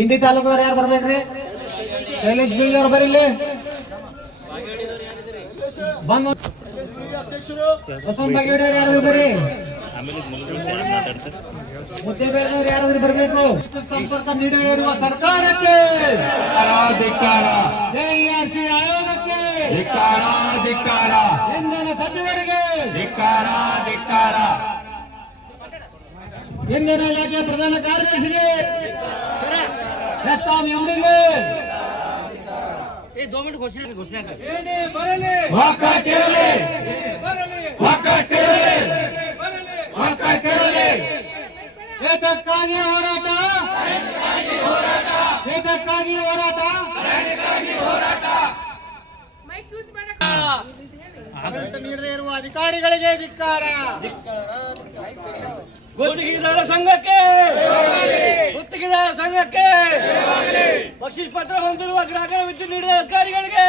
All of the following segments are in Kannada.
ಇಂಡಿ ತಾಲೂಕದವ್ರು ಯಾರು ಬರ್ಬೇಕ್ರಿ? ಶೈಲೇಶ್ ಬೀಳ್ಳಿ ಅವ್ರು ಬರೀಲಿ. ಬಂದ್ ಬಸವನ್ ಬಾಗೇಡಿ ಯಾರಾದ್ರೂ ಬರ್ರಿ. ಮುದ್ದೆ ಬೇಡದವ್ರು ಯಾರಾದ್ರೂ ಬರ್ಬೇಕು. ಸಂಪರ್ಕ ನೀಡದೇ ಇರುವ ಸರ್ಕಾರಕ್ಕೆ ಧಿಕ್ಕಾರ. JERC ಆಯೋಗಕ್ಕೆ ಧಿಕ್ಕಾರ ಧಿಕ್ಕಾರ. ಇಂಧನ ಸಚಿವರಿಗೆ ಧಿಕ್ಕಾರ ಧಿಕ್ಕಾರ. ಇಂಧನ ಇಲಾಖೆ ಪ್ರಧಾನ ಕಾರ್ಯದರ್ಶಿಗೆ, ಎಸ್ಕಾಂ ಎಂಡಿಗೆ ಇದಕ್ಕಾಗಿ ಹೋರಾಟ, ಇದಕ್ಕಾಗಿ ಹೋರಾಟ. ಆಡಳಿತ ನೀಡದೇ ಇರುವ ಅಧಿಕಾರಿಗಳಿಗೆ ಧಿಕ್ಕಾರ. ಗುತ್ತಿಗೆದಾರ ಸಂಘಕ್ಕೆ, ಗುತ್ತಿಗೆದಾರ ಸಂಘಕ್ಕೆ, ಬಕ್ಷಿಸ್ ಪತ್ರ ಹೊಂದಿರುವ ಗ್ರಾಹಕರ ವಿದ್ಯುತ್ ನೀಡಿದ ಅಧಿಕಾರಿಗಳಿಗೆ,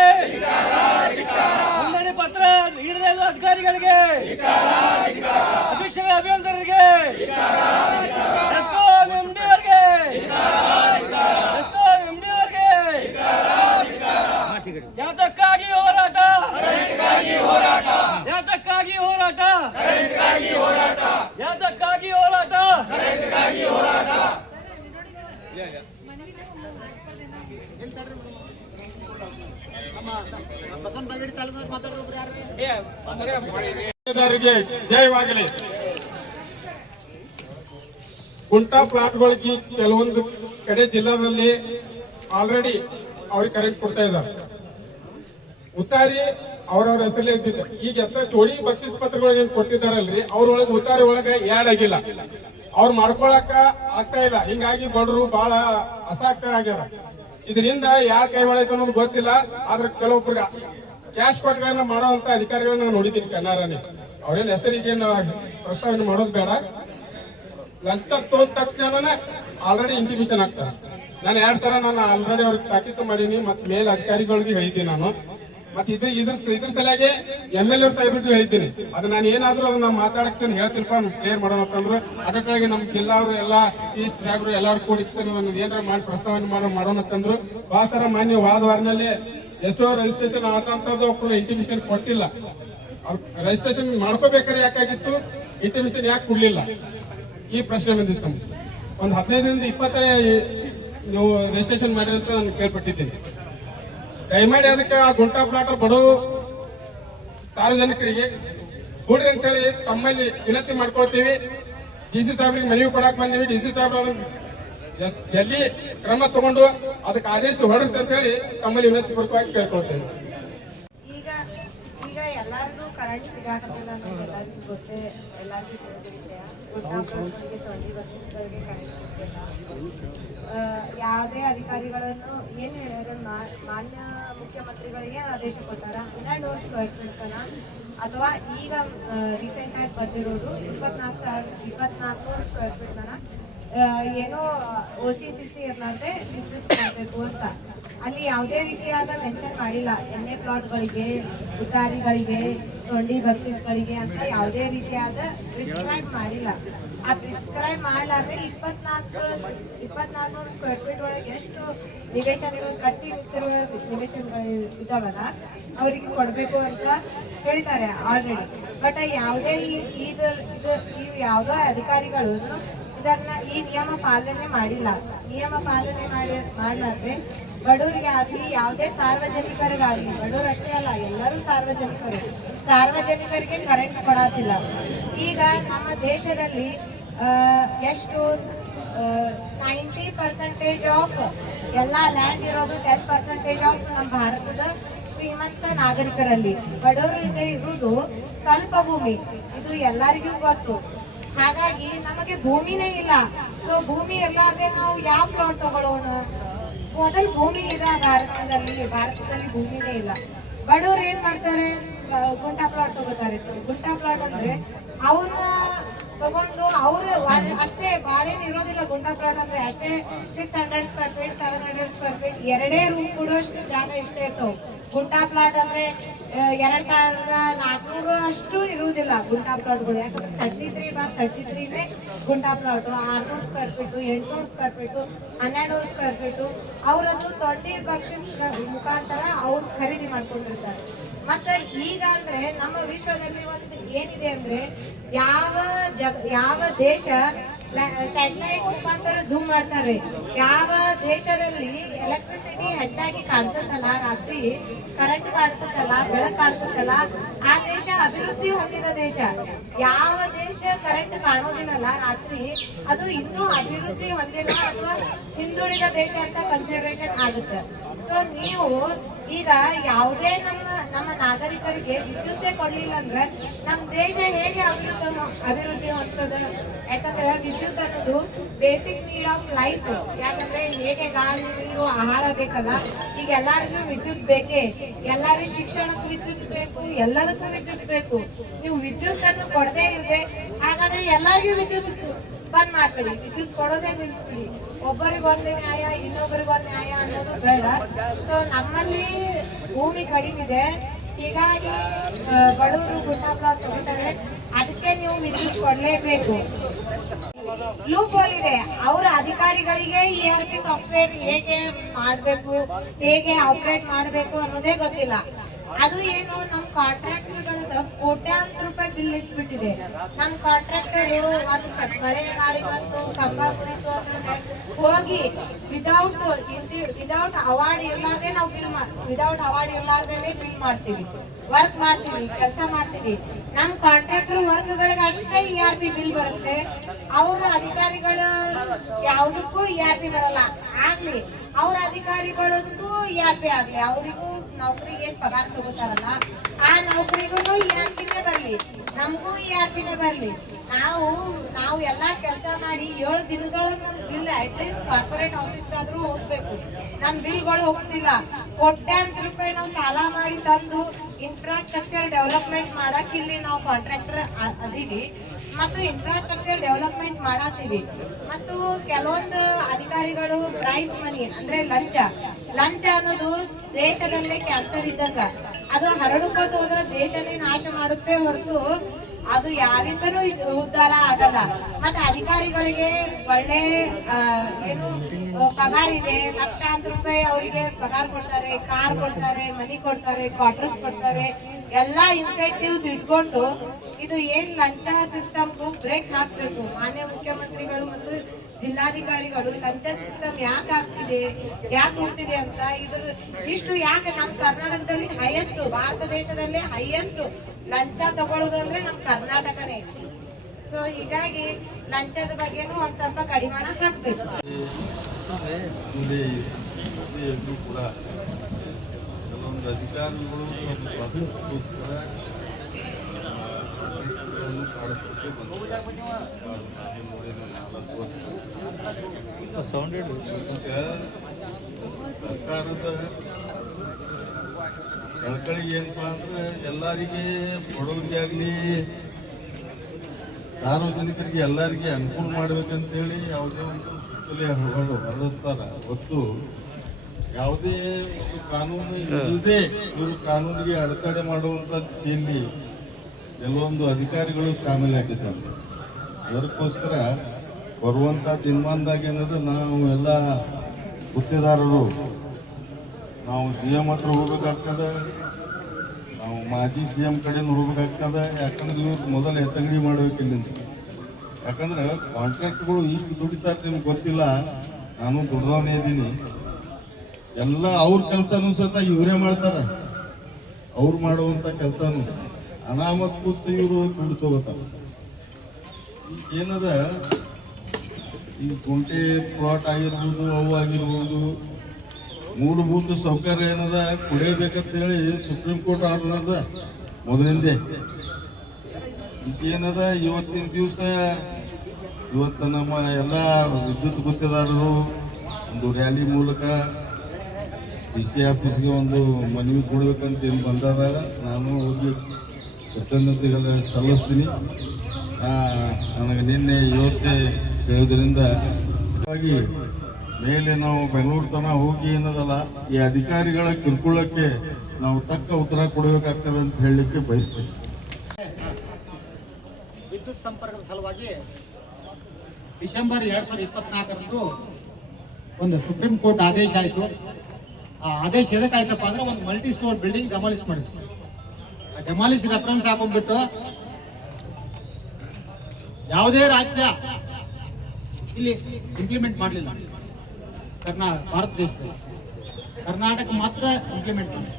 ನೋಂದಣಿ ಪತ್ರ ನೀಡದ ಅಧಿಕಾರಿಗಳಿಗೆ, ಅಧೀಕ್ಷಕ ಅಭಿಯಂತರರಿಗೆ, ಎಸ್ಕಾಂ ಎಂಡಿ ಅವರಿಗೆ, ಎಸ್ಕಾಂ ಎಂಡಿ ಅವರಿಗೆ ಯಾತಕ್ಕಾಗಿ ಹೋರಾಟ, ಯಾತಕ್ಕಾಗಿ ಹೋರಾಟ, ಯಾತಕ್ಕಾಗಿ ಹೋರಾಟ. ಬಸವನ್ ಬಾಗೇಡಿ ತಾಲೂಕು ಮಾತಾಡೋರು ಯಾರು? ಜಯವಾಗಲಿ. ಗುಂಟಾ ಪ್ಲಾಟ್ಗಳಿಗೆ ಕೆಲವೊಂದು ಕಡೆ ಜಿಲ್ಲಾದಲ್ಲಿ ಆಲ್ರೆಡಿ ಅವ್ರಿಗೆ ಕರೆಂಟ್ ಕೊಡ್ತಾ ಇದ್ದಾರೆ. ಉತ್ತಾರಿ ಅವ್ರವ್ರ ಹೆಸರಲ್ಲೇ ಇದ್ದಿದ್ದ. ಈಗ ಎಲ್ಲ ಜೋಡಿ ಬಕ್ಷಿಸ್ ಪತ್ರಗಳು ಏನ್ ಕೊಟ್ಟಿದ್ದಾರಲ್ರಿ, ಅವ್ರೊಳಗೆ ಉತ್ತಾರಿ ಒಳಗೆ ಯಾಡ್ ಆಗಿಲ್ಲ, ಅವ್ರು ಮಾಡ್ಕೊಳಕ ಆಗ್ತಾ ಇಲ್ಲ. ಹಿಂಗಾಗಿ ಬಡವರು ಬಹಳ ಅಸಕ್ತರಾಗ್ಯಾರ. ಇದರಿಂದ ಯಾರ ಕೈ ಒಳಗೆ ಅನ್ನೋದು ಗೊತ್ತಿಲ್ಲ. ಆದ್ರೆ ಕೆಲವೊಬ್ರಿಗೆ ಕ್ಯಾಶ್ ಕೊಟ್ಟಗಳನ್ನ ಮಾಡುವಂತ ಅಧಿಕಾರಿಗಳನ್ನ ನಾನು ನೋಡಿದ್ದೀನಿ ಕಣ್ಣಾರನೆ. ಅವ್ರೇನ್ ಹೆಸರಿಗೆ ಪ್ರಸ್ತಾವನೆ ಮಾಡೋದು ಬೇಡ. ಲಂಚ ತೋದ ತಕ್ಷಣನೇ ಆಲ್ರೆಡಿ ಇಂಟಿಮೇಷನ್ ಆಗ್ತಾರೆ. ನಾನು 2 ಸಲ ನಾನು ಆಲ್ರೆಡಿ ಅವ್ರಿಗೆ ತಾಕೀತು ಮಾಡೀನಿ, ಮತ್ತೆ ಮೇಲ್ ಅಧಿಕಾರಿಗಳಿಗೆ ಹೇಳಿದ್ದೀನಿ ನಾನು. ಮತ್ತೆ ಇದ್ರ ಸಲುವಾಗಿ MLA ಸಾಹೇಬ್ರಿಗೆ ಹೇಳಿದ್ದೀನಿ. ಅದು ನಾನು ಏನಾದ್ರು ಅದನ್ನ ಮಾತಾಡಕ್ಕೆ ಹೇಳ್ತೀನಪ್ಪ, ಕ್ಲಿಯರ್ ಮಾಡೋಣ ಅಂತಂದ್ರು. ಅದಕ್ಕಾಗಿ ನಮ್ ಜಿಲ್ಲಾ ಅವರು ಎಲ್ಲ ಸಾಹೇಬ್ರು ಎಲ್ಲಾರು ಕೂಡಿ ಏನಾರ ಮಾಡಿ ಪ್ರಸ್ತಾವನೆ ಮಾಡೋಣ ಅಂತಂದ್ರು. ಸರ ಮಾನ್ಯ ವಾರದಲ್ಲಿ ಎಷ್ಟೋ ರಿಜಿಸ್ಟ್ರೇಷನ್ ಆದಂತದ್ದು ಒಬ್ರು ಇಂಟಿಮೇಷನ್ ಕೊಟ್ಟಿಲ್ಲ. ರಿಜಿಸ್ಟ್ರೇಷನ್ ಮಾಡ್ಕೋಬೇಕಾದ್ರೆ ಯಾಕಾಗಿತ್ತು, ಇಂಟಿಮೇಷನ್ ಯಾಕೆ ಕೊಡ್ಲಿಲ್ಲ, ಈ ಪ್ರಶ್ನೆ ಬಂದಿತ್ತು. ಒಂದು 15ರಿಂದ 20 ನೀವು ರಿಜಿಸ್ಟ್ರೇಷನ್ ಮಾಡಿದಂತ ನಾನು ಕೇಳ್ಪಟ್ಟಿದ್ದೀನಿ. ದಯಮಾಡಿ ಅದಕ್ಕೆ ಆ ಗುಂಟಾ ಪ್ಲಾಟರ್ ಬಡವ ಸಾರ್ವಜನಿಕರಿಗೆ ಕೊಡ್ರಿ ಅಂತೇಳಿ ತಮ್ಮಲ್ಲಿ ವಿನಂತಿ ಮಾಡ್ಕೊಳ್ತೀವಿ. DC ಸಾಹೇಬ್ರಿಗೆ ಮನವಿ ಕೊಡಕ್ ಬಂದೀವಿ. DC ಸಾಹೇಬ್ರ ಜಲ್ದಿ ಕ್ರಮ ತಗೊಂಡು ಅದಕ್ಕೆ ಆದೇಶ ಹೊರಡಿಸಿ ಅಂತ ಹೇಳಿ ತಮ್ಮಲ್ಲಿ ವಿನಂತಿ ಪೂರ್ವಕವಾಗಿ ಕೇಳ್ಕೊಳ್ತೇವೆ. ಈಗ ಎಲ್ಲರಿಗೂ ಕರೆಂಟ್ ಸಿಗಾಕತ್ತಿಲ್ಲ ಅನ್ನೋದು ಎಲ್ಲರಿಗೂ ಗೊತ್ತೇ, ಎಲ್ಲರಿಗೂ ತಿಳಿದ ವಿಷಯ. ಗುಂಟಾಪ್ಲಾಟ್ಗಳಿಗೆ 20 ವರ್ಷಗಳಿಗೆ ಕರೆಂಟ್ ಸಿಗ್ತಿಲ್ಲ. ಯಾವುದೇ ಅಧಿಕಾರಿಗಳನ್ನು ಏನು ಹೇಳಿದ್ರೆ ಮಾನ್ಯ ಮುಖ್ಯಮಂತ್ರಿಗಳಿಗೆ ಆದೇಶ ಕೊಟ್ಟಾರ 12 ಸ್ಕ್ವೇರ್ ಫೀಟ್ ತನ, ಅಥವಾ ಈಗ ರೀಸೆಂಟ್ ಆಗಿ ಬಂದಿರೋದು 24 ಸ್ಕ್ವೇರ್ ಫೀಟ್ ತನ ಏನೋ OCCC ಇರ್ಲಾರ್ದೆ ವಿದ್ಯುತ್ ಕೊಡಬೇಕು ಅಂತ. ಅಲ್ಲಿ ಯಾವುದೇ ರೀತಿಯಾದ ಮೆನ್ಷನ್ ಮಾಡಿಲ್ಲ. ಎಣ್ಣೆ ಪ್ಲಾಟ್ಗಳಿಗೆ, ಉತ್ತಾರಿಗಳಿಗೆ, ತೊಂಡಿ ಬಕ್ಷಿಸ್ಗಳಿಗೆ ಅಂತ ಯಾವುದೇ ರೀತಿಯಾದ ಪ್ರಿಸ್ಕ್ರೈಬ್ ಮಾಡಿಲ್ಲ. ಆ ಪ್ರಿಸ್ಕ್ರೈಬ್ ಮಾಡಲಾರ್ದೆ 2400 ಸ್ಕ್ವೇರ್ ಫೀಟ್ ಒಳಗೆ ಎಷ್ಟು ನಿವೇಶನಗಳು ಕಟ್ಟಿ ನಿಂತಿರುವ ನಿವೇಶನಗಳು ಇದಾವಲ್ಲ ಅವರಿಗೆ ಕೊಡಬೇಕು ಅಂತ ಹೇಳಿದ್ದಾರೆ ಆಲ್ರೆಡಿ. ಬಟ್ ಯಾವುದೇ ಯಾವುದೋ ಅಧಿಕಾರಿಗಳು ಇದನ್ನ ಈ ನಿಯಮ ಪಾಲನೆ ಮಾಡಿಲ್ಲ. ನಿಯಮ ಪಾಲನೆ ಮಾಡಲಾರ್ದೆ ಬಡವರಿಗೆ ಆಗಲಿ, ಯಾವುದೇ ಸಾರ್ವಜನಿಕರಿಗಾಗಲಿ, ಬಡವರು ಅಷ್ಟೇ ಅಲ್ಲ ಎಲ್ಲರೂ ಸಾರ್ವಜನಿಕರಿಗೆ ಕರೆಂಟ್ ಕೊಡೋದಿಲ್ಲ. ಈಗ ನಮ್ಮ ದೇಶದಲ್ಲಿ ಎಷ್ಟು 90% ಆಫ್ ಎಲ್ಲ ಲ್ಯಾಂಡ್ ಇರೋದು 10% ಆಫ್ ನಮ್ಮ ಭಾರತದ ಶ್ರೀಮಂತ ನಾಗರಿಕರಲ್ಲಿ. ಬಡವರಿಗೆ ಇರುವುದು ಸ್ವಲ್ಪ ಭೂಮಿ, ಇದು ಎಲ್ಲರಿಗೂ ಗೊತ್ತು. ಹಾಗಾಗಿ ನಮಗೆ ಭೂಮಿನೇ ಇಲ್ಲ. ಸೊ ಭೂಮಿ ಇರ್ಲಾರ್ದೆ ನಾವು ಯಾವ ಪ್ಲಾಟ್ ತಗೊಳ್ಳೋಣ? ಮೊದಲು ಭೂಮಿ ಇದೆ ಭಾರತದಲ್ಲಿ ಭೂಮಿನೇ ಇಲ್ಲ. ಬಡವರು ಏನ್ ಮಾಡ್ತಾರೆ, ಗುಂಟಾ ಪ್ಲಾಟ್ ತಗೋತಾರೆ. ಗುಂಟಾ ಪ್ಲಾಟ್ ಅಂದ್ರೆ ಅವನ್ನ ತಗೊಂಡು ಅವ್ರು ಅಷ್ಟೇ ಬಾಳೇನು ಇರೋದಿಲ್ಲ ಗುಂಟಾ ಪ್ಲಾಟ್ ಅಂದ್ರೆ ಅಷ್ಟೇ 600 ಸ್ಕ್ವೇರ್ ಫೀಟ್ 700 ಸ್ಕ್ವೇರ್ ಫೀಟ್ ಎರಡೇ ರೂಮ್ ಕೊಡುವಷ್ಟು ಜಾಗ ಇಷ್ಟೇ ಇರ್ತವೆ. ಗುಂಟಾ ಪ್ಲಾಟ್ ಅಂದ್ರೆ 2400 ಅಷ್ಟು ಇರುವುದಿಲ್ಲ ಗುಂಟಾ ಪ್ಲಾಟ್ಗಳು. ಯಾಕಂದ್ರೆ 33/33 guntha plot 600 square feet 800 square feet 1200 square feet ಅವ್ರದ್ದು 20 ಪಕ್ಷದ ಮುಖಾಂತರ ಅವ್ರು ಖರೀದಿ ಮಾಡ್ಕೊಂಡಿರ್ತಾರೆ. ಮತ್ತೆ ಈಗ ಅಂದ್ರೆ ನಮ್ಮ ವಿಶ್ವದಲ್ಲಿ ಒಂದು ಏನಿದೆ ಅಂದ್ರೆ ಯಾವ ದೇಶ ಸ್ಯಾಟಲೈಟ್ ಮುಖಾಂತರ ಝೂಮ್ ಮಾಡ್ತಾರೆ, ಯಾವ ದೇಶದಲ್ಲಿ ಎಲೆಕ್ಟ್ರಿಸಿಟಿ ಹೆಚ್ಚಾಗಿ ಕಾಣಿಸುತ್ತಲ್ಲ, ರಾತ್ರಿ ಕರೆಂಟ್ ಕಾಣಿಸುತ್ತಲ್ಲ, ಬೆಳಕು ಕಾಣಿಸುತ್ತಲ್ಲ, ಆ ದೇಶ ಅಭಿವೃದ್ಧಿ ಹೊಂದಿದ ದೇಶ. ಯಾವ ದೇಶ ಕರೆಂಟ್ ಕಾಣೋದಿಲ್ಲಲ್ಲ ರಾತ್ರಿ, ಅದು ಇನ್ನೂ ಅಭಿವೃದ್ಧಿ ಹೊಂದಿಲ್ಲ ಅಥವಾ ಹಿಂದುಳಿದ ದೇಶ ಅಂತ ಕನ್ಸಿಡರೇಷನ್ ಆಗುತ್ತೆ. ಸೊ ನೀವು ಈಗ ಯಾವುದೇ ನಮ್ಮ ನಾಗರಿಕರಿಗೆ ವಿದ್ಯುತ್ತೇ ಕೊಡ್ಲಿಲ್ಲ ಅಂದ್ರೆ ನಮ್ಮ ದೇಶ ಹೇಗೆ ಅಭಿವೃದ್ಧಿ ಹೊಂದದ? ಯಾಕಂದ್ರೆ ವಿದ್ಯುತ್ ಅನ್ನೋದು ಬೇಸಿಕ್ ನೀಡ್ ಆಫ್ ಲೈಫ್. ಯಾಕಂದ್ರೆ ಹೇಗೆ ಗಾಳಿ ನೀರು ಆಹಾರ ಬೇಕಲ್ಲ, ಈಗ ಎಲ್ಲರಿಗೂ ವಿದ್ಯುತ್ ಬೇಕೇ. ಎಲ್ಲರಿಗೂ ಶಿಕ್ಷಣಕ್ಕೂ ವಿದ್ಯುತ್ ಬೇಕು, ಎಲ್ಲದಕ್ಕೂ ವಿದ್ಯುತ್ ಬೇಕು. ನೀವು ವಿದ್ಯುತ್ ಅನ್ನು ಕೊಡದೇ ಇರ್ಬೇಕು, ಹಾಗಾದ್ರೆ ಎಲ್ಲರಿಗೂ ವಿದ್ಯುತ್ ಬಂದ್ ಮಾಡ್ಬಿಡಿ, ವಿದ್ಯುತ್ ಕೊಡೋದೇ ನಿಲ್ಸ್ಬಿಡಿ. ಒಬ್ಬರಿಗೊಂದು ನ್ಯಾಯ ಇನ್ನೊಬ್ಬರಿಗೊಂದು ನ್ಯಾಯ ಅನ್ನೋದು ಬೇಡ. ಸೊ ನಮ್ಮಲ್ಲಿ ಭೂಮಿ ಕಡಿಮೆ ಇದೆ, ಹೀಗಾಗಿ ಬಡವರು ಗುಂಟಾ ಪ್ಲಾಟ್ ತಗೋತಾರೆ. ಅದಕ್ಕೆ ನೀವು ವಿದ್ಯುತ್ ಕೊಡ್ಲೇಬೇಕು. ಲೂಪ್ ಹೋಲ್ ಇದೆ. ಅವರ ಅಧಿಕಾರಿಗಳಿಗೆ ERP ಸಾಫ್ಟ್ವೇರ್ ಹೇಗೆ ಮಾಡಬೇಕು, ಹೇಗೆ ಆಪರೇಟ್ ಮಾಡಬೇಕು ಅನ್ನೋದೇ ಗೊತ್ತಿಲ್ಲ. ಅದು ಏನು ನಮ್ಮ ಕಾಂಟ್ರಾಕ್ಟರ್ಗಳದ ಕೋಟ್ಯಾಂತರ ರೂಪಾಯಿ ಬಿಲ್ ಇಟ್ಬಿಟ್ಟಿದೆ. ನಮ್ಮ ಕಾಂಟ್ರಾಕ್ಟರ್ ಒಂದು ಮಳೆ ಗಾಳಿ ಬಂತು, ಕಂಬ ಕುಡಿತು ಅಂದ್ರೆ ಹೋಗಿ ವಿದೌಟ್ ಅವಾರ್ಡ್ ಇರ್ಲಾರ್ದೆ ನಾವು ವಿದೌಟ್ ಅವಾರ್ಡ್ ಇರ್ಲಾರ್ದೇನೆ ಬಿಲ್ ಮಾಡ್ತೀವಿ, ವರ್ಕ್ ಮಾಡ್ತೀವಿ, ಕೆಲಸ ಮಾಡ್ತೀವಿ. ನಮ್ಮ ಕಾಂಟ್ರಾಕ್ಟರ್ ವರ್ಕ್ಗಳಿಗೆ ಅಷ್ಟೇ ERP ಬಿಲ್ ಬರುತ್ತೆ. ಅವ್ರ ಅಧಿಕಾರಿಗಳ ಯಾವುದಕ್ಕೂ ERP ಬರಲ್ಲ. ಆಗ್ಲಿ ಅವ್ರ ಅಧಿಕಾರಿಗಳದ್ದು ERP ಆಗ್ಲಿ, ಅವರಿಗೂ ನೌಕರಿಗೆ ಏನ್ ಪಗಾರ ತಗೋತಾರಲ್ಲ ಆ ನೌಕರಿಗೂ ERPನೇ ಬರ್ಲಿ, ನಮಗೂ ERPನೇ ಬರ್ಲಿ. ನಾವು ಎಲ್ಲಾ ಕೆಲಸ ಮಾಡಿ 7 ದಿನದೊಳಗೆ ನಮ್ ಬಿಲ್ ಅಟ್ಲೀಸ್ಟ್ ಕಾರ್ಪೊರೇಟ್ ಆಫೀಸ್ ಆದ್ರೂ ಹೋಗ್ಬೇಕು. ನಮ್ ಬಿಲ್ಗಳು ಹೋಗ್ತಿಲ್ಲ. ಕೋಟ್ಯಾಂತರ ರೂಪಾಯಿ ನಾವು ಸಾಲ ಮಾಡಿ ತಂದು ಇನ್ಫ್ರಾಸ್ಟ್ರಕ್ಚರ್ ಡೆವಲಪ್ಮೆಂಟ್ ಮಾಡಕ್ ಇಲ್ಲಿ ನಾವು ಕಾಂಟ್ರಾಕ್ಟರ್ ಅದೀವಿ ಮತ್ತು ಇನ್ಫ್ರಾಸ್ಟ್ರಕ್ಚರ್ ಡೆವಲಪ್ಮೆಂಟ್ ಮಾಡತ್ತೀವಿ. ಮತ್ತು ಕೆಲವೊಂದು ಅಧಿಕಾರಿಗಳು ಬ್ರೈಬ್ ಮನಿ ಅಂದ್ರೆ ಲಂಚ ಅನ್ನೋದು ದೇಶದಲ್ಲೇ ಕ್ಯಾನ್ಸರ್ ಇದ್ದಂಗ. ಅದು ಹರಡ್ಕೋತ ಹೋದ್ರೆ ದೇಶನೇ ನಾಶ ಮಾಡುತ್ತೆ ಹೊರತು ಅದು ಯಾರಿಂದನೂ ಉದ್ಧಾರ ಆಗಲ್ಲ. ಮತ್ತೆ ಅಧಿಕಾರಿಗಳಿಗೆ ಒಳ್ಳೆ ಏನು ಪಗಾರ ಇದೆ, ಲಕ್ಷಾಂತರ ರೂಪಾಯಿ ಅವರಿಗೆ ಪಗಾರ ಕೊಡ್ತಾರೆ, ಕಾರ್ ಕೊಡ್ತಾರೆ, ಮನಿ ಕೊಡ್ತಾರೆ, ಕ್ವಾರ್ಟರ್ಸ್ ಕೊಡ್ತಾರೆ, ಎಲ್ಲಾ ಇನ್ಸೆಂಟಿವ್ಸ್ ಇಟ್ಕೊಂಡು ಇದು ಏನ್ ಲಂಚ ಸಿಸ್ಟಮ್ಗೂ ಬ್ರೇಕ್ ಹಾಕ್ಬೇಕು. ಮಾನ್ಯ ಮುಖ್ಯಮಂತ್ರಿಗಳು ಮತ್ತು ಜಿಲ್ಲಾಧಿಕಾರಿಗಳು ಲಂಚ ಸಿಸ್ಟಮ್ ಯಾಕೆ ಹೋಗ್ತಿದೆ ಅಂತ ಇಷ್ಟು ಯಾಕೆ ನಮ್ಮ ಕರ್ನಾಟಕದಲ್ಲಿ ಹೈಯೆಸ್ಟ್, ಭಾರತ ದೇಶದಲ್ಲೇ ಹೈಯೆಸ್ಟ್ ಲಂಚ ತಗೊಳ್ಳೋದು ಅಂದ್ರೆ ನಮ್ಮ ಕರ್ನಾಟಕನೇ. ಸೊ ಹೀಗಾಗಿ ಲಂಚದ ಬಗ್ಗೆನೂ ಒಂದ್ ಸ್ವಲ್ಪ ಕಡಿವಾಣ ಹಾಕ್ಬೇಕು. ಕೂಡ ಕೆಲವೊಂದು ಅಧಿಕಾರಿಗಳು ಸರ್ಕಾರದ ಕಳ್ಕಳಿ ಏನಪ್ಪಾ ಅಂದ್ರೆ ಎಲ್ಲರಿಗೆ ಬಡವರಿಗೆ ಆಗ್ಲಿ ಸಾರ್ವಜನಿಕರಿಗೆ ಎಲ್ಲರಿಗೆ ಅನುಕೂಲ ಮಾಡ್ಬೇಕಂತೇಳಿ ಯಾವುದೇ ಒಂದು ಹರಡುತ್ತಾರ ಹೊತ್ತು ಯಾವುದೇ ಒಂದು ಕಾನೂನು ಇಲ್ಲದೆ ಇವರು ಕಾನೂನಿಗೆ ಅಡೆತಡೆ ಮಾಡುವಂಥದ್ದು ಕೆಲವೊಂದು ಅಧಿಕಾರಿಗಳು ಶಾಮೀಲಾಗಿದ್ದಾರೆ. ಅದಕ್ಕೋಸ್ಕರ ಬರುವಂಥ ದಿನಮಾನದಾಗ ಏನದು ನಾವು ಎಲ್ಲ ಗುತ್ತೇದಾರರು ನಾವು CM ಹತ್ರ ಹೋಗ್ಬೇಕಾಗ್ತದೆ, ನಾವು ಮಾಜಿ CM ಕಡೆನೂ ಹೋಗ್ಬೇಕಾಗ್ತದೆ. ಯಾಕಂದ್ರೆ ಇವ್ರು ಮೊದಲು ಎತ್ತಂಗಡಿ ಮಾಡ್ಬೇಕಿಲ್ಲಿಂದ. ಯಾಕಂದ್ರೆ ಕಾಂಟ್ರಾಕ್ಟ್ಗಳು ಇಷ್ಟು ದುಡಿತಾರೆ ನಿಮ್ಗೆ ಗೊತ್ತಿಲ್ಲ, ನಾನು ದುಡ್ದವನೇ ಇದ್ದೀನಿ. ಎಲ್ಲ ಅವ್ರ ಕೆಲಸನೂ ಸತ ಇವರೇ ಮಾಡ್ತಾರೆ. ಅವ್ರು ಮಾಡುವಂಥ ಕೆಲಸನೂ ಅನಾಮತ್ ಕೂತು ಇವರು ದುಡ್ಡು ತಗೋತಾರೆ. ಏನದ ಈ ಗುಂಟೆ ಪ್ಲಾಟ್ ಆಗಿರ್ಬೋದು, ಅವು ಆಗಿರ್ಬೋದು, ಮೂಲಭೂತ ಸೌಕರ್ಯ ಏನದ ಕುಡಿಯಬೇಕಂತ ಹೇಳಿ ಸುಪ್ರೀಂ ಕೋರ್ಟ್ ಆರ್ಡರ್ ಅದ ಮೊದಲಿಂದೇ. ಏನದ ಇವತ್ತಿನ ದಿವಸ ಇವತ್ತು ನಮ್ಮ ಎಲ್ಲ ವಿದ್ಯುತ್ ಗುತ್ತೇದಾರರು ಒಂದು ರ್ಯಾಲಿ ಮೂಲಕ DC ಆಫೀಸ್ಗೆ ಒಂದು ಮನವಿ ಕೊಡ್ಬೇಕಂತ ಏನು ಬಂದಾರ. ನಾನು ಹೋಗಿ ಪ್ರತಿನಿಧಿಗಳ ಸಲ್ಲಿಸ್ತೀನಿ. ನನಗೆ ನಿನ್ನೆ ಇವತ್ತೇ ಹೇಳೋದ್ರಿಂದ ಹಾಗಾಗಿ ಮೇಲೆ ನಾವು ಬೆಂಗಳೂರು ತನಕ ಹೋಗಿ ಅನ್ನೋದಲ್ಲ, ಈ ಅಧಿಕಾರಿಗಳ ಕಿರುಕುಳಕ್ಕೆ ನಾವು ತಕ್ಕ ಉತ್ತರ ಕೊಡಬೇಕಾಗ್ತದೆ ಅಂತ ಹೇಳಲಿಕ್ಕೆ ಬಯಸ್ತೀನಿ. ವಿದ್ಯುತ್ ಸಂಪರ್ಕದ ಸಲುವಾಗಿ ಡಿಸೆಂಬರ್ 2024ರಂದು ಒಂದು ಸುಪ್ರೀಂ ಕೋರ್ಟ್ ಆದೇಶ ಆಯಿತು. ಆ ಆದೇಶ ಎದಕ್ಕಾಯ್ತಪ್ಪ ಅಂದ್ರೆ ಒಂದು ಮಲ್ಟಿ ಸ್ಟೋರ್ ಬಿಲ್ಡಿಂಗ್ ಡೆಮಾಲಿಷ್ ಮಾಡಿದ್ರು. ಆ ಡೆಮಾಲಿಷ್ ರೆಫರೆನ್ಸ್ ಹಾಕೊಂಡ್ಬಿಟ್ಟು ಯಾವುದೇ ರಾಜ್ಯ ಇಲ್ಲಿ ಇಂಪ್ಲಿಮೆಂಟ್ ಮಾಡಲಿಲ್ಲ. ಭಾರತ ದೇಶದಲ್ಲಿ ಕರ್ನಾಟಕ ಮಾತ್ರ ಇಂಪ್ಲಿಮೆಂಟ್ ಮಾಡಿ,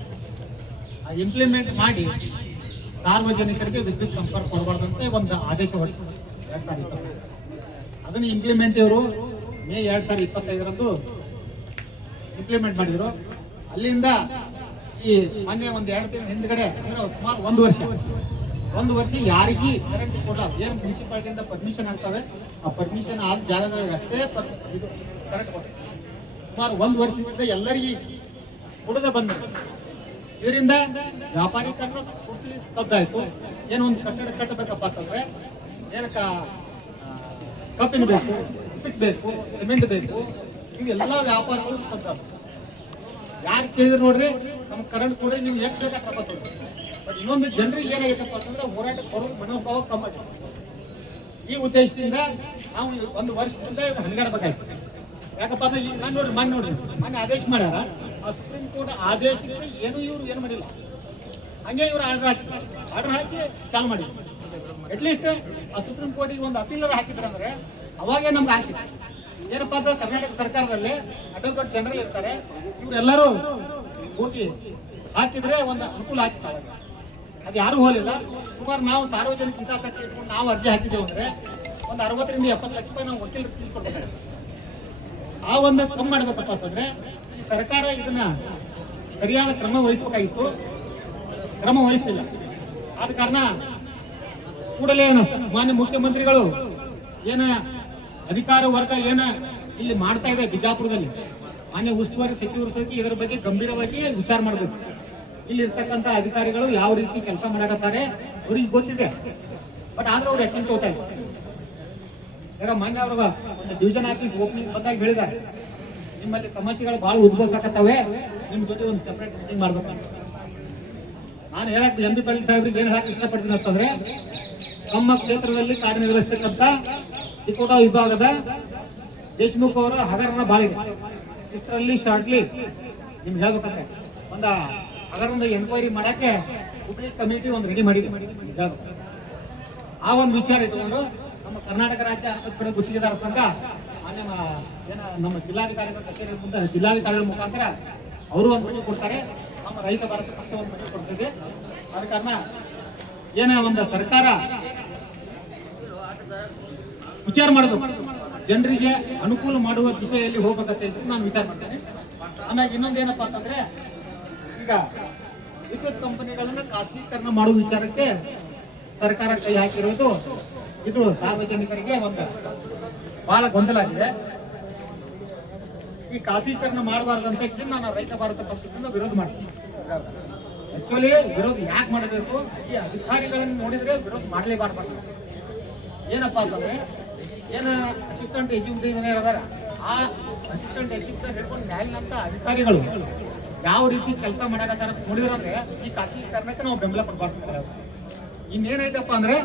ಆ ಇಂಪ್ಲಿಮೆಂಟ್ ಮಾಡಿ ಸಾರ್ವಜನಿಕರಿಗೆ ವಿದ್ಯುತ್ ಸಂಪರ್ಕ ಕೊಡಬಾರ್ದಂತೆ ಒಂದು ಆದೇಶ ಹೊರಡಿಸಿದ್ರು 2025. ಅದನ್ನು ಇಂಪ್ಲಿಮೆಂಟ್ ಇವರು ಮೇ 2025ರಂದು ಇಂಪ್ಲಿಮೆಂಟ್ ಮಾಡಿದ್ರು. ಅಲ್ಲಿಂದ ಈ ಮೊನ್ನೆ ಒಂದು 2 ತಿಂಗಳ ಹಿಂದ್ಗಡೆ ಅಂದ್ರೆ ಸುಮಾರು ಒಂದು ವರ್ಷ ಯಾರಿಗೂ ಕರೆಂಟ್ ಕೊಡಲ್ಲ. ಏನು ಮುನ್ಸಿಪಾಲಿಟಿಯಿಂದ ಪರ್ಮಿಷನ್ ಆಗ್ತವೆ, ಆ ಪರ್ಮಿಷನ್ ಆದ ಜಾಗಗಳಿಗೆ ಅಷ್ಟೇ ಇದು ಕರೆಂಟ್ ಕೊಡ್ತಾರೆ. ಸುಮಾರು 1 ವರ್ಷದಿಂದ ಎಲ್ಲರಿಗೂ ಕೊಡದೆ ಬಂದ. ಇದರಿಂದ ವ್ಯಾಪಾರೀಕರಣ ಪೂರ್ತಿ ಸ್ತಬ್ಧಾಯಿತು. ಏನೋ ಒಂದು ಕಟ್ಟಡ ಕಟ್ಟಬೇಕಪ್ಪ ಅಂತಂದ್ರೆ ಏನಕ್ಕ ಕಬ್ಬಿನ ಬೇಕು, ಇಸುಕ್ ಬೇಕು, ಸಿಮೆಂಟ್ ಬೇಕು, ಇವೆಲ್ಲ ವ್ಯಾಪಾರಗಳು ಸ್ತಬ್ಧ. ಯಾರು ಕೇಳಿದ್ರು ನೋಡ್ರಿ ನಮ್ಗೆ ಕರೆಂಟ್ ಕೊಡ್ರಿ, ನೀವು ಎಷ್ಟು ಬೇಕಾ ತಗೋತೀವಿ. ಬಟ್ ಇನ್ನೊಂದು ಜನರಿಗೆ ಏನಾಗೈತಪ್ಪ ಅಂತಂದ್ರೆ ಹೋರಾಟ ಕೊಡೋದು ಮನೋಭಾವ ಕಮ್ಮಿ ಆಗಿದೆ. ಈ ಉದ್ದೇಶದಿಂದ ನಾವು 1 ವರ್ಷದಿಂದ ಇದು ಹಂಗಾಡ್ಬೇಕಾಯ್ತು. ಯಾಕಪ್ಪ ಅಂದ್ರೆ ಈಗ ನಾನು ನೋಡ್ರಿ ಮೊನ್ನೆ ಆದೇಶ ಮಾಡ್ಯಾರ. ಆ ಸುಪ್ರೀಂ ಕೋರ್ಟ್ ಆದೇಶಕ್ಕೆ ಏನು ಮಾಡಿಲ್ಲ. ಹಂಗೆ ಇವ್ರು ಆರ್ಡರ್ ಹಾಕಿ ಚಾಲು ಮಾಡಿದ್ರು. ಅಟ್ಲೀಸ್ಟ್ ಆ ಸುಪ್ರೀಂ ಕೋರ್ಟಿಗೆ ಒಂದು ಅಪೀಲರ್ ಹಾಕಿದ್ರು ಅಂದ್ರೆ ಅವಾಗೇ ನಮ್ಗೆ ಹಾಕಿದ್ರು. ಏನಪ್ಪಾ ಅಂತ ಕರ್ನಾಟಕ ಸರ್ಕಾರದಲ್ಲಿ ಅಡ್ವೊಕೇಟ್ ಜನರಲ್ ಇರ್ತಾರೆ, ಇವರೆಲ್ಲರೂ ಹೋಗಿ ಹಾಕಿದ್ರೆ ಒಂದು ಅನುಕೂಲ ಆಗ್ತದೆ. ಅದು ಯಾರು ಹೋಲಿಲ್ಲ. ಸುಮಾರು ನಾವು ಸಾರ್ವಜನಿಕ ಹಿತಾಸಕ್ತಿ ಇಟ್ಕೊಂಡು ನಾವು ಅರ್ಜಿ ಹಾಕಿದ್ದೇವೆ ಅಂದ್ರೆ ಒಂದು 60 ರಿಂದ 70 ಲಕ್ಷ ರೂಪಾಯಿ ನಾವು ವಕೀಲರು ಫೀಸ್ ಕೊಡ್ಬೇಕು. ಆ ಒಂದು ಕಮ್ಮಿ ಮಾಡ್ಬೇಕಪ್ಪ ಅಂತಂದ್ರೆ ಈ ಸರ್ಕಾರ ಇದನ್ನ ಸರಿಯಾದ ಕ್ರಮ ವಹಿಸಬೇಕಾಗಿತ್ತು, ಕ್ರಮ ವಹಿಸ್ತಿಲ್ಲ. ಆದ ಕಾರಣ ಕೂಡಲೇ ಮಾನ್ಯ ಮುಖ್ಯಮಂತ್ರಿಗಳು ಏನ ಅಧಿಕಾರ ವರ್ಗ ಏನ ಇಲ್ಲಿ ಮಾಡ್ತಾ ಇದೆ ಬಿಜಾಪುರದಲ್ಲಿ, ಮಾನ್ಯ ಉಸ್ತುವಾರಿ ಸಚಿವರು ಇದರ ಬಗ್ಗೆ ಗಂಭೀರವಾಗಿ ವಿಚಾರ ಮಾಡಬೇಕು. ಇಲ್ಲಿ ಇರ್ತಕ್ಕಂಥ ಅಧಿಕಾರಿಗಳು ಯಾವ ರೀತಿ ಕೆಲಸ ಮಾಡಕತ್ತಾರೆ ಅವ್ರಿಗೆ ಗೊತ್ತಿದೆ. ಬಟ್ ಆದ್ರೆ ಅವ್ರು ಆಕ್ಷನ್ ತಗೋತಾ ಇದ್ದಾರೆ. ಈಗ ಮಾನ್ಯ ಅವ್ರಿಗೆ ಒಂದು ಡಿವಿಷನ್ ಆಫೀಸ್ ಓಪನಿಂಗ್ ಬಂದಾಗ ಹೇಳಿದ್ದಾರೆ, ನಿಮ್ಮಲ್ಲಿ ಸಮಸ್ಯೆಗಳು ಬಹಳ ಉದ್ಭವಿಸಕತ್ತವೆ, ನಿಮ್ಮ ಜೊತೆ ಒಂದು ಸೆಪರೇಟ್ ಮೀಟಿಂಗ್ ಮಾಡ್ಬೇಕು. ನಾನು ಹೇಳಕ್ ಎಂ.ಬಿ. ಪಾಟೀಲ್ ಸಾಹೇಬ್ರಿಗೆ ಏನು ಹೇಳಕ್ ಇಷ್ಟಪಡ್ತೀನಿ ಅಂತಂದ್ರೆ, ನಮ್ಮ ಕ್ಷೇತ್ರದಲ್ಲಿ ಕಾರ್ಯನಿರ್ವಹಿಸ್ತಕ್ಕಂಥ ತಿಕೋಟಾ ವಿಭಾಗದ ದೇಶಮುಖ್ ಅವರ ಹಗರಣ ಬಾಳ ಇದೆ. ಇಷ್ಟರಲ್ಲಿ ಶಾರ್ಟ್ಲಿ ನಿಮ್ಗೆ ಹೇಳ್ಬೇಕಂದ್ರೆ ಒಂದು ಹಗರಣದ ಎನ್ಕ್ವೈರಿ ಮಾಡಕ್ಕೆ ಹುಬ್ಳಿ ಕಮಿಟಿ ಒಂದು ರೆಡಿ ಮಾಡಿದೆ. ಆ ಒಂದು ವಿಚಾರ ಇಟ್ಕೊಂಡು ನಮ್ಮ ಕರ್ನಾಟಕ ರಾಜ್ಯ ಅನುಮತಿ ಗುತ್ತಿಗೆದಾರ ಸಂಘ ನಮ್ಮ ಜಿಲ್ಲಾಧಿಕಾರಿಗಳ ಕಚೇರಿ ಮುಂದೆ ಜಿಲ್ಲಾಧಿಕಾರಿಗಳ ಮುಖಾಂತರ ಅವರು ಒಂದು ಮನೆ ಕೊಡ್ತಾರೆ, ನಮ್ಮ ರೈತ ಭಾರತ ಪಕ್ಷ ಒಂದು ಮನೆ ಕೊಡ್ತಿದೆ. ಆದ ಕಾರಣ ಏನ ಒಂದು ಸರ್ಕಾರ ವಿಚಾರ ಮಾಡಬೇಕು, ಜನರಿಗೆ ಅನುಕೂಲ ಮಾಡುವ ದಿಶೆಯಲ್ಲಿ ಹೋಗ್ಬೇಕಂತ ಹೇಳಿ ನಾನು ವಿಚಾರ ಮಾಡ್ತೇನೆ. ಆಮೇಲೆ ಇನ್ನೊಂದೇನಪ್ಪಾ ಅಂತಂದ್ರೆ, ಈಗ ವಿದ್ಯುತ್ ಕಂಪನಿಗಳನ್ನ ಖಾಸಗೀಕರಣ ಮಾಡುವ ವಿಚಾರಕ್ಕೆ ಸರ್ಕಾರ ಕೈ ಹಾಕಿರೋದು ಇದು ಸಾರ್ವಜನಿಕರಿಗೆ ಒಂದು ಬಹಳ ಗೊಂದಲ ಆಗಿದೆ. ಈ ಖಾಸಗೀಕರಣ ಮಾಡಬಾರ್ದಂತ ನಾನು ರೈತ ಭಾರತ ಪಕ್ಷದಿಂದ ವಿರೋಧ ಮಾಡ್ತೀನಿ. ಆಕ್ಚುಲಿ ವಿರೋಧ ಯಾಕೆ ಮಾಡಬೇಕು, ಈ ಅಧಿಕಾರಿಗಳನ್ನು ನೋಡಿದ್ರೆ ವಿರೋಧ ಮಾಡಲೇಬಾರ್ದು. ಏನಪ್ಪಾ ಅಂತಂದ್ರೆ ಏನ ಅಸಿಸ್ಟೆಂಟ್ ಎಕ್ಸಿಕ್ಯೂಟಿವ್ ಅದಾರ, ಆ ಅಸಿಸ್ಟೆಂಟ್ ಎಕ್ಸಿಕ್ಯೂಟಿವ್ ಹಿಡ್ಕೊಂಡು ನ್ಯಾಯಾಲಯಂತ ಅಧಿಕಾರಿಗಳು ಯಾವ ರೀತಿ ಕೆಲಸ ಮಾಡಕತ್ತಾರ ನೋಡಿದ್ರಂದ್ರೆ ಈ ಖಾಸಗೀಕರಣಕ್ಕೆ ನಾವು ಬೆಂಬಲ ಕೊಡಬಾರ್ದು. ಇನ್ನೇನೈತಪ್ಪ ಅಂದ್ರೆ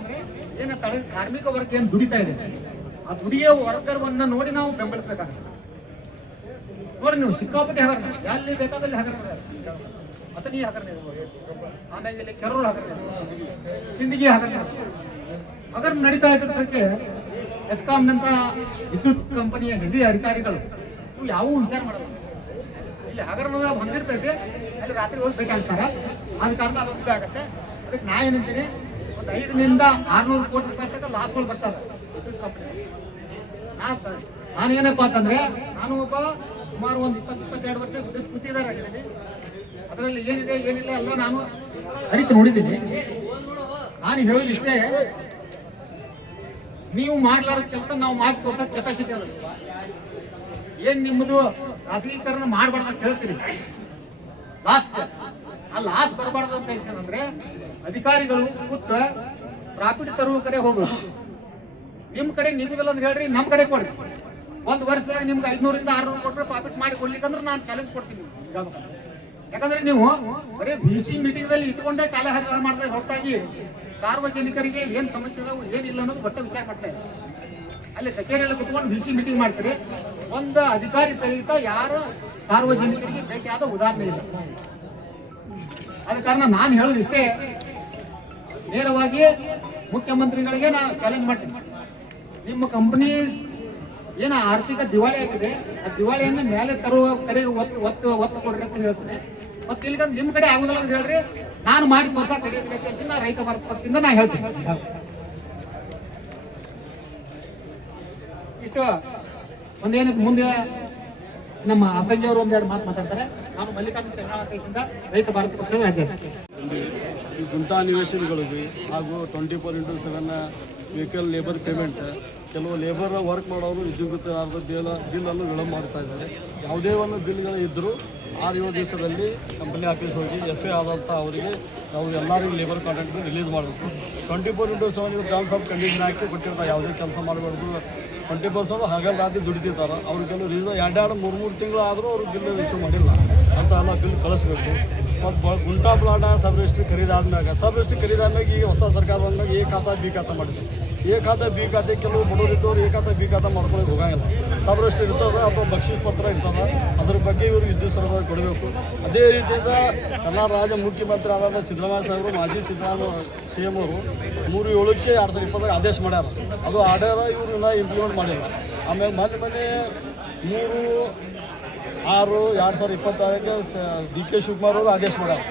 ಏನ ತಳ ಕಾರ್ಮಿಕ ವರ್ಗ ಏನ್ ದುಡಿತಾ ಇದೆ, ಆ ದುಡಿಯೋ ವರ್ಗವನ್ನ ನೋಡಿ ನಾವು ಬೆಂಬಲಿಸಬೇಕಾಗುತ್ತೆ. ನೋಡಿ ನೀವು ಸಿಕ್ಕಾಪಟ್ಟೆ ಹಗರಣ, ಎಲ್ಲಿ ಬೇಕಾದಲ್ಲಿ ಹಗರಣ, ಅಥಣಿ ಹಗರಣ ಇರ್ಬೋದು, ಆಮೇಲೆ ಇಲ್ಲಿ ಕೆರೂರು ಹಗರಣ ಇರ್ಬೋದು, ಸಿಂದಗಿ ಹಗರಣ ನಡೀತಾ ಇದ್ದಕ್ಕೆ ಎಸ್ಕಾಂನಂತ ವಿದ್ಯುತ್ ಕಂಪನಿಯ ಹಿರಿಯ ಅಧಿಕಾರಿಗಳು ಇವು ಯಾವ ವಿಚಾರ ಮಾಡಲ್ಲ. ಇಲ್ಲಿ ಹಗರಣದ ಹೊಂದಿರ್ತೈತೆ, ಅಲ್ಲಿ ರಾತ್ರಿ ಹೋಗ್ಬೇಕಾಗ್ತಾರ. ಆದ ಕಾರಣ ಅದು ಆಗತ್ತೆ. ಅದಕ್ಕೆ ನಾ ಏನಂತೀನಿ, ಒಂದು 500 ರಿಂದ 600 ಕೋಟಿ ರೂಪಾಯಿ ತನಕ ಲಾಸ್ಗಳು ಬರ್ತದೆ ವಿದ್ಯುತ್ ಕಂಪನಿ. ನಾನೇನಪ್ಪ ಅಂತಂದ್ರೆ, ನಾನು ಒಬ್ಬ ಸುಮಾರು ಒಂದು 20-22 ವರ್ಷ ವಿದ್ಯುತ್ ಗುತ್ತಿಗೆದಾರರಾಗಿದ್ದೀನಿ. ಅದರಲ್ಲಿ ಏನಿದೆ ಏನಿಲ್ಲ ಎಲ್ಲ ನಾನು ಅರಿತು ನೋಡಿದ್ದೀನಿ. ನಾನು ಹೇಳೋದಿಷ್ಟೇ, ನೀವು ಮಾಡ್ಲಾರ ಕೆಲಸ ನಾವು ಮಾಡಿ ತೋರ್ಸಕ್ ಕೆಪಾಸಿಟಿ ಅದ. ಏನ್ ನಿಮ್ಮದು ಖಾಸಗೀಕರಣ ಮಾಡಬಾರ್ದು ಅಂತ ಹೇಳ್ತೀರಿ, ಲಾಸ್ ಬರಬಾರ್ದು ಅಂತ ಅಂದ್ರೆ ಅಧಿಕಾರಿಗಳು ಕೂತ ಪ್ರಾಫಿಟ್ ತರುವ ಕಡೆ ಹೋಗೋದು. ನಿಮ್ಮ ಕಡೆ ನಿಗುದಿಲ್ಲ ಅಂತ ಹೇಳ್ರಿ, ನಮ್ಮ ಕಡೆ ಕೊಡ್ರಿ. ಒಂದು ವರ್ಷದಾಗ ನಿಮ್ಗೆ 500ರಿಂದ 600 ಕೊಟ್ಟರೆ ಪ್ರಾಫಿಟ್ ಮಾಡಿ ಕೊಡ್ಲಿಕ್ಕಂದ್ರೆ ನಾನು ಚಾಲೆಂಜ್ ಕೊಡ್ತೀನಿ ನಿಮ್ಗೆ. ಯಾಕಂದ್ರೆ ನೀವು ಬರೀ BC ಮೀಟಿಂಗ್ದಲ್ಲಿ ಇಟ್ಕೊಂಡೇ ಕಾಲ ಹರಣ ಮಾಡ್ತಾ ಹೊರತಾಗಿ ಸಾರ್ವಜನಿಕರಿಗೆ ಏನ್ ಸಮಸ್ಯೆ ಅದಾವು ಏನಿಲ್ಲ ಅನ್ನೋದು ಗೊತ್ತ ವಿಚಾರ ಮಾಡ್ತಾ ಇದ್ದಾರೆ. ಅಲ್ಲಿ ಕಚೇರಿಯಲ್ಲಿ ಕುತ್ಕೊಂಡು BC ಮೀಟಿಂಗ್ ಮಾಡ್ತೀರಿ, ಒಂದು ಅಧಿಕಾರಿ ಸಹಿತ ಯಾರು ಸಾರ್ವಜನಿಕರಿಗೆ ಭೇಟಿಯಾದ ಉದಾಹರಣೆ ಇಲ್ಲ. ಆದ ಕಾರಣ ನಾನು ಹೇಳೋದು ಇಷ್ಟೇ, ನೇರವಾಗಿ ಮುಖ್ಯಮಂತ್ರಿಗಳಿಗೆ ನಾನು ಚಾಲೆಂಜ್ ಮಾಡ್ತೀನಿ. ನಿಮ್ಮ ಕಂಪನಿ ಏನ ಆರ್ಥಿಕ ದಿವಾಳಿ ಆಗಿದೆ, ಆ ದಿವಾಳಿಯನ್ನು ಮೇಲೆ ತರುವ ಕಡೆ ಒತ್ತು ಕೊಡ್ರಿ ಅಂತ ಹೇಳ್ತೀನಿ. ಮತ್ತೆ ಇಲ್ಲಿಗ ನಿಮ್ಮ ಕಡೆ ಆಗುದಿಲ್ಲ ಅಂತ ಹೇಳ್ರಿ, ನಾನು ಮಾಡಿ ತೋರ್ಸಾ ಕಡಿಯಬೇಕು ಅಂತ ರೈತ ಭಾರತ ಪಕ್ಷದಿಂದ ನಾ ಹೇಳ್ತೀನಿ. ಇಷ್ಟು ಒಂದೇನಕ್ಕೆ ಮುಂದೆ ನಮ್ಮ ಅಸಂಜೆ ಅವರು ಒಂದೆರಡು ಮಾತು ಮಾತಾಡ್ತಾರೆ. ನಾನು ಮಲ್ಲಿಕಾರ್ಜುನ ತೆಂಗಾಳದಿಂದ ರೈತ ಭಾರತ ಪಕ್ಷದ ರಾಜ್ಯಾಧ್ಯಕ್ಷ. ಈ ಗುಂಟಾ ನಿವೇಶನಗಳಿಗೆ ಹಾಗೂ 24x7 ವೆಹಿಕಲ್ ಲೇಬರ್ ಪೇಮೆಂಟ್, ಕೆಲವು ಲೇಬರ್ ವರ್ಕ್ ಮಾಡೋರು ವಿದ್ಯುತ್ ಬಿಲ್ಲನ್ನು ವಿಳಂಬ ಮಾಡ್ತಾ ಇದ್ದಾರೆ. ಯಾವುದೇ ಒಂದು ಬಿಲ್ಗಳು ಇದ್ದರೂ 6-7 ದಿವಸದಲ್ಲಿ ಕಂಪನಿ ಆಫೀಸ್ ಹೋಗಿ FA ಆದಂಥ ಅವರಿಗೆ ನಾವು ಎಲ್ಲರಿಗೂ ಲೇಬರ್ ಕಾಂಟ್ರಾಕ್ಟ್ ರಿಲೀಸ್ ಮಾಡಬೇಕು. 24x7 ಟರ್ಮ್ಸ್ ಆಫ್ ಕಂಡೀಷನ್ ಹಾಕಿ ಕೊಟ್ಟಿರ್ತಾರೆ, ಯಾವುದೇ ಕೆಲಸ ಮಾಡಬಾರ್ದು, 20% ಹಗಲು ರಾತ್ರಿ ದುಡಿತಿರ್ತಾರೆ. ಅವ್ರಿಗೆಲ್ಲ ರೀಸನ್ 2-3 ತಿಂಗಳು ಆದರೂ ಅವ್ರಿಗೆ ಬಿಲ್ ಇಶ್ಯೂ ಮಾಡಿಲ್ಲ ಅಂತ ಎಲ್ಲ ಬಿಲ್ ಕಳಿಸ್ಬೇಕು. ಮತ್ತು ಗುಂಟಾ ಪ್ಲಾಟ ಸಬ್ ರಿಜಿಸ್ಟ್ರಿ ಖರೀದಾದ್ಮ್ಯಾಗ ಈಗ ಹೊಸ ಸರ್ಕಾರ ಬಂದಾಗ A ಖಾತಾ B ಖಾತಾ ಮಾಡಿದ್ರು. A ಖಾತಾ B ಖಾತೆ ಕೆಲವು ಬಡವರಿದ್ದವ್ರು A ಖಾತಾ B ಖಾತಾ ಮಾಡ್ಕೊಳ್ಳೋಕೆ ಹೋಗಂಗಿಲ್ಲ. ಸಬ್ ರಿಜಿಸ್ಟ್ರಿ ಇರ್ತದೆ ಅಥವಾ ಬಕ್ಷೀಸ್ ಪತ್ರ ಇರ್ತದೆ, ಅದ್ರ ಬಗ್ಗೆ ಇವರು ವಿದ್ಯುತ್ ಸರಬರಾಜು ಕೊಡಬೇಕು. ಅದೇ ರೀತಿಯಿಂದ ಕರ್ನಾಟಕ ರಾಜ್ಯ ಮುಖ್ಯಮಂತ್ರಿ ಆದ ಸಿದ್ದರಾಮಯ್ಯ ಸಾಹೇಬರು, ಮಾಜಿ CM ಅವರು 3/7/2020 ಆದೇಶ ಮಾಡ್ಯಾರ. ಅದು ಆರ್ಡರ್ ಇವರು ಇನ್ನೂ ಇಂಪ್ಲಿಮೆಂಟ್ ಮಾಡಿಲ್ಲ. ಆಮೇಲೆ ಮೊನ್ನೆ 3/6/2026ಕ್ಕೆ DK ಶಿವಕುಮಾರ್ ಅವರು ಆದೇಶ ಮಾಡ್ಯಾರ.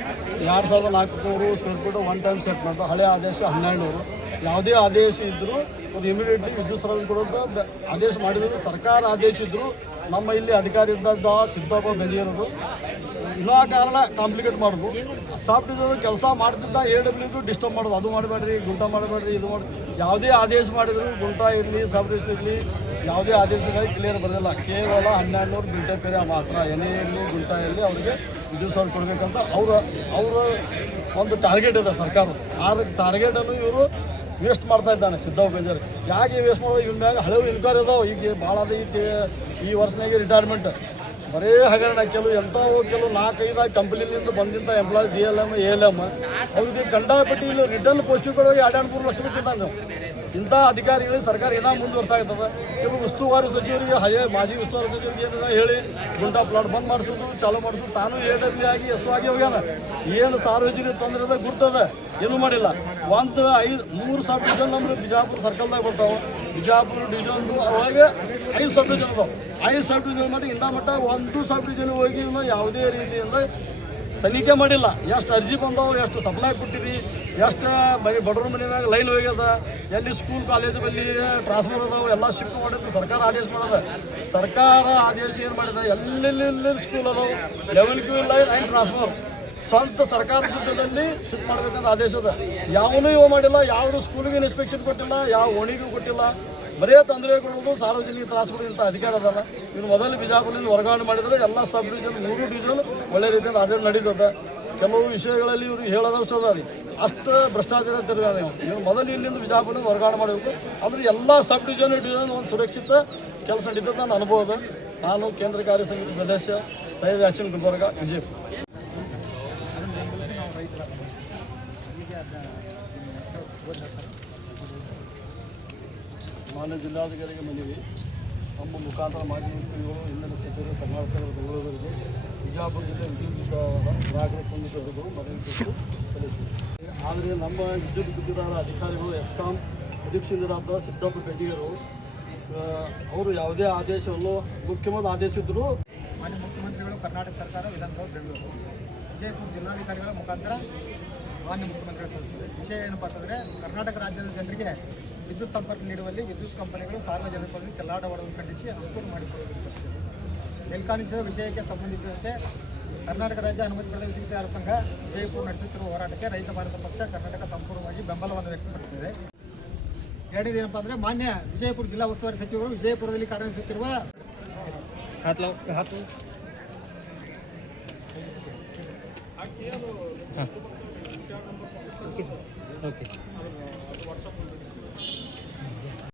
2400 square feet one time set ಮಾಡ್ತಾರೆ. ಹಳೆ ಆದೇಶ 1200. ಯಾವುದೇ ಆದೇಶ ಇದ್ದರೂ ಅದು ಇಮಿಡಿಯೇಟ್ಲಿ ವಿದ್ಯುತ್ ಸರಬರಾಜು ಕೊಡೋದು ಆದೇಶ ಮಾಡಿದ್ರು. ಸರ್ಕಾರ ಆದೇಶ ಇದ್ದರೂ ನಮ್ಮ ಇಲ್ಲಿ ಅಧಿಕಾರಿ ಇದ್ದ ಸಿದ್ದಪ್ಪ ಬೆಂಜಿಯವರು ವಿನಾಕಾರಣ ಕಾಂಪ್ಲಿಕೇಟ್ ಮಾಡೋದು. ಸಾಫ್ಟ್ ಡಿಸೈನರ್ ಕೆಲಸ ಮಾಡ್ತಿದ್ದ AWB ಡಿಸ್ಟರ್ಬ್ ಮಾಡೋದು, ಅದು ಮಾಡಬೇಡ್ರಿ, ಗುಂಟಾ ಮಾಡಬೇಡ್ರಿ, ಇದು ಮಾಡಿ ಯಾವುದೇ ಆದೇಶ ಮಾಡಿದ್ರು ಗುಂಟಾ ಇರಲಿ ಸಬ್ ರಿಜಿಸ್ಟ್ರಿ ಇರಲಿ ಯಾವುದೇ ಆದೇಶಗಳಿಗೆ ಕ್ಲಿಯರ್ ಬರೋದಿಲ್ಲ. ಕೇವಲ 1200 ಬಿಲ್ಟೆ ಪೇರೆ ಮಾತ್ರ ಏನೇ ಇರಲಿ ಗುಂಟಾ ಇರಲಿ ಅವರಿಗೆ ವಿದ್ಯುತ್ ಸರಬರಾಜು ಕೊಡಬೇಕಂತ ಅವರ ಒಂದು ಟಾರ್ಗೆಟ್ ಇದೆ ಸರ್ಕಾರ. ಆ ಟಾರ್ಗೆಟನ್ನು ಇವರು ವೇಸ್ಟ್ ಮಾಡ್ತಾ ಇದ್ದಾನೆ ಸಿದ್ದಪ್ಪ ಬೇಜಾರು. ಯಾಕೆ ವೇಸ್ಟ್ ಮಾಡೋದು? ಇವ್ನ ಮ್ಯಾಗ ಹಳೆವು ಇನ್ಕ್ವೈರಿ ಅದಾವೆ. ಈಗ ಭಾಳ ಈ ವರ್ಷನಾಗೆ ರಿಟೈರ್ಮೆಂಟ್ ಬರೇ ಹಗರಣ. ಕೆಲವು ಕೆಲವು 4-5 ಕಂಪ್ನಿಲಿಂದ ಬಂದಿದ್ದ ಎಂಪ್ಲಾಯ್ GLM ALM ಅವ್ರಿಗೆ ಕಂಡಾಪಟ್ಟಿ ಇಲ್ಲಿ ರಿಟರ್ನ್ ಪೋಸ್ಟಿಂಗ್ಗಳಿಗೆ 2-3 ಲಕ್ಷ ನಾವು ಇಂಥ ಅಧಿಕಾರಿಗಳಿಗೆ ಸರ್ಕಾರ ಏನೋ ಮುಂದುವರ್ಸಾಗ್ತದೆ. ಕೆಲವು ಉಸ್ತುವಾರಿ ಸಚಿವರಿಗೆ ಮಾಜಿ ಉಸ್ತುವಾರಿ ಸಚಿವರಿಗೆ ಏನಿದೆ ಹೇಳಿ ಗುಂಟಾ ಪ್ಲಾಟ್ ಬಂದ್ ಮಾಡಿಸೋದು, ಚಾಲೂ ಮಾಡಿಸೋದು, ತಾನು AWB ಆಗಿ SO ಆಗಿ ಹೋಗ್ಯಾನ. ಏನು ಸಾರ್ವಜನಿಕ ತೊಂದರೆ ಅದ ಗುರ್ತದ, ಏನೂ ಮಾಡಿಲ್ಲ. 3 ಸಬ್ ಡಿವಿಷನ್ ನಮ್ಮದು ಬಿಜಾಪುರ ಸರ್ಕಲ್ದಾಗ ಬರ್ತಾವೆ. ಬಿಜಾಪುರ ಡಿವಿಷನ್ದು ಒಳಗೆ 5 ಸಬ್ ಡಿವಿಷನ್ ಅದಾವೆ. 5 ಸಬ್ ಡಿವಿಷನ್ ಮಾಡಿ ಇಂಥ ಮಟ್ಟ 1 ಸಬ್ ಡಿವಿಷನ್ ಹೋಗಿ ಯಾವುದೇ ರೀತಿಯಿಂದ ತನಿಖೆ ಮಾಡಿಲ್ಲ. ಎಷ್ಟು ಅರ್ಜಿ ಬಂದಾವೆ, ಎಷ್ಟು ಸಪ್ಲೈ ಕೊಟ್ಟಿರಿ, ಎಷ್ಟು ಬಡವ್ರ ಮನೆ ಮ್ಯಾಗ ಲೈನ್ ಹೋಗ್ಯದ, ಎಲ್ಲಿ ಸ್ಕೂಲ್ ಕಾಲೇಜ್ ಬಲ್ಲಿ ಟ್ರಾನ್ಸ್ಫರ್ ಅದಾವೆ ಎಲ್ಲ ಶಿಫ್ಟ್ ಮಾಡಿದ್ದು ಸರ್ಕಾರ ಆದೇಶ ಮಾಡೋದ. ಸರ್ಕಾರ ಆದೇಶ ಏನು ಮಾಡಿದ, ಎಲ್ಲೆಲ್ಲಿ ಸ್ಕೂಲ್ ಅದಾವೆ 11 ಲೈನ್ ಆ್ಯಂಡ್ ಟ್ರಾನ್ಸ್ಫರ್ ಸ್ವಂತ ಸರ್ಕಾರ ದುಡ್ಡದಲ್ಲಿ ಶಿಫ್ಟ್ ಮಾಡಬೇಕಂತ ಆದೇಶ ಅದ. ಯಾವನೂ ಇವು ಮಾಡಿಲ್ಲ, ಯಾವುದು ಸ್ಕೂಲಿಗೆ ಇನ್ಸ್ಪೆಕ್ಷನ್ ಕೊಟ್ಟಿಲ್ಲ, ಯಾವ ಓಣಿಗೂ ಕೊಟ್ಟಿಲ್ಲ. ಬರೇ ತೊಂದರೆ ಕೊಡೋದು, ಸಾರ್ವಜನಿಕ ತ್ರಾಸು ಕೊಡೋದು ಅಧಿಕಾರ ಅದಲ್ಲ. ಇನ್ನು ಮೊದಲು ಬಿಜಾಪುರದಿಂದ ವರ್ಗಾವಣೆ ಮಾಡಿದರೆ ಎಲ್ಲ ಸಬ್ ಡಿವಿಷನ್ 3 ಡಿವಿಷನ್ ಒಳ್ಳೆ ರೀತಿಯಲ್ಲಿ ಆಡಳಿತ ನಡೀತದೆ. ಕೆಲವು ವಿಷಯಗಳಲ್ಲಿ ಇವ್ರಿಗೆ ಹೇಳೋದಷ್ಟು ಅದ ರೀ, ಅಷ್ಟು ಭ್ರಷ್ಟಾಚಾರ ತಿರುಗಾದ. ಇವ್ರು ಮೊದಲು ಇಲ್ಲಿಂದ ಬಿಜಾಪುರದಿಂದ ವರ್ಗಾವಣೆ ಮಾಡಬೇಕು. ಆದರೆ ಎಲ್ಲ ಸಬ್ ಡಿವಿಷನ್ ಒಂದು ಸುರಕ್ಷಿತ ಕೆಲಸ ನಡೀತದೆ ನನ್ನ ಅನುಭವ ಅದ. ನಾನು ಕೇಂದ್ರ ಕಾರ್ಯ ಸಮಿತಿ ಸದಸ್ಯ ಸೈಯದ್ ಯಾಸಿನ್ ಗುಲ್ಬರ್ಗ, ವಿಜಯಪುರ. ಮಾನ್ಯ ಜಿಲ್ಲಾಧಿಕಾರಿಗೆ ಮನವಿ. ನಮ್ಮ ಮುಖಾಂತರ ಮಾಜಿ ಮಂತ್ರಿಗಳು, ಇಂಧನ ಸಚಿವರು, ಕರ್ನಾಟಕ ಸರ್ಕಾರ ಬೆಂಗಳೂರಿಗೆ ಬಿಜಾಪುರ ಜಿಲ್ಲೆ ವಿದ್ಯುತ್ ಗ್ರಾಹಕರ ಕುಂದಿಸಬೇಕು ಮನವಿ ಸಲ್ಲಿಸಿದರು. ಆದರೆ ನಮ್ಮ ವಿದ್ಯುತ್ ಗುತ್ತಿಗೆದಾರ ಅಧಿಕಾರಿಗಳು ಎಸ್ಕಾಂ ಅಧೀಕ್ಷಕರಾದ ಸಿದ್ದಪ್ಪ ಬೆಂಜಿಯರು ಅವರು ಯಾವುದೇ ಆದೇಶವನ್ನು ಮುಖ್ಯವಾದ ಆದೇಶ ಇದ್ದರೂ ಮಾನ್ಯ ಮುಖ್ಯಮಂತ್ರಿಗಳು ಕರ್ನಾಟಕ ಸರ್ಕಾರ ವಿಧಾನಸೌಧ ಬೆಂಗಳೂರು ವಿಜಯಪುರ ಜಿಲ್ಲಾಧಿಕಾರಿಗಳ ಮುಖಾಂತರ ಮಾನ್ಯ ಮುಖ್ಯಮಂತ್ರಿಗಳು ಸಲ್ಲಿಸಿದೆ. ವಿಷಯ ಏನಪ್ಪ ಅಂತಂದರೆ, ಕರ್ನಾಟಕ ರಾಜ್ಯದ ಜನರಿಗೆ ವಿದ್ಯುತ್ ಸಂಪರ್ಕ ನೀಡುವಲ್ಲಿ ವಿದ್ಯುತ್ ಕಂಪನಿಗಳು ಸಾರ್ವಜನಿಕರಲ್ಲಿ ಚೆಲ್ಲಾಟವಾಡುವುದನ್ನು ಖಂಡಿಸಿ ಅನುಕೂಲ ಮಾಡಿಕೊಡುವುದು. ಮೇಲ್ಕಾಣಿಸಿದ ವಿಷಯಕ್ಕೆ ಸಂಬಂಧಿಸಿದಂತೆ ಕರ್ನಾಟಕ ರಾಜ್ಯ ಅನುಮತಿ ಪಡೆದ ವಿದ್ಯುತ್ತಾರ ಸಂಘ ವಿಜಯಪುರ ನಡೆಸುತ್ತಿರುವ ಹೋರಾಟಕ್ಕೆ ರೈತ ಭಾರತ ಪಕ್ಷ ಕರ್ನಾಟಕ ಸಂಪೂರ್ಣವಾಗಿ ಬೆಂಬಲವನ್ನು ವ್ಯಕ್ತಪಡಿಸಿದೆ. ಎರಡನೇದು ಏನಪ್ಪ ಅಂದರೆ, ಮಾನ್ಯ ವಿಜಯಪುರ ಜಿಲ್ಲಾ ಉಸ್ತುವಾರಿ ಸಚಿವರು ವಿಜಯಪುರದಲ್ಲಿ ಕಾರ್ಯನಿರ್ವಹಿಸುತ್ತಿರುವ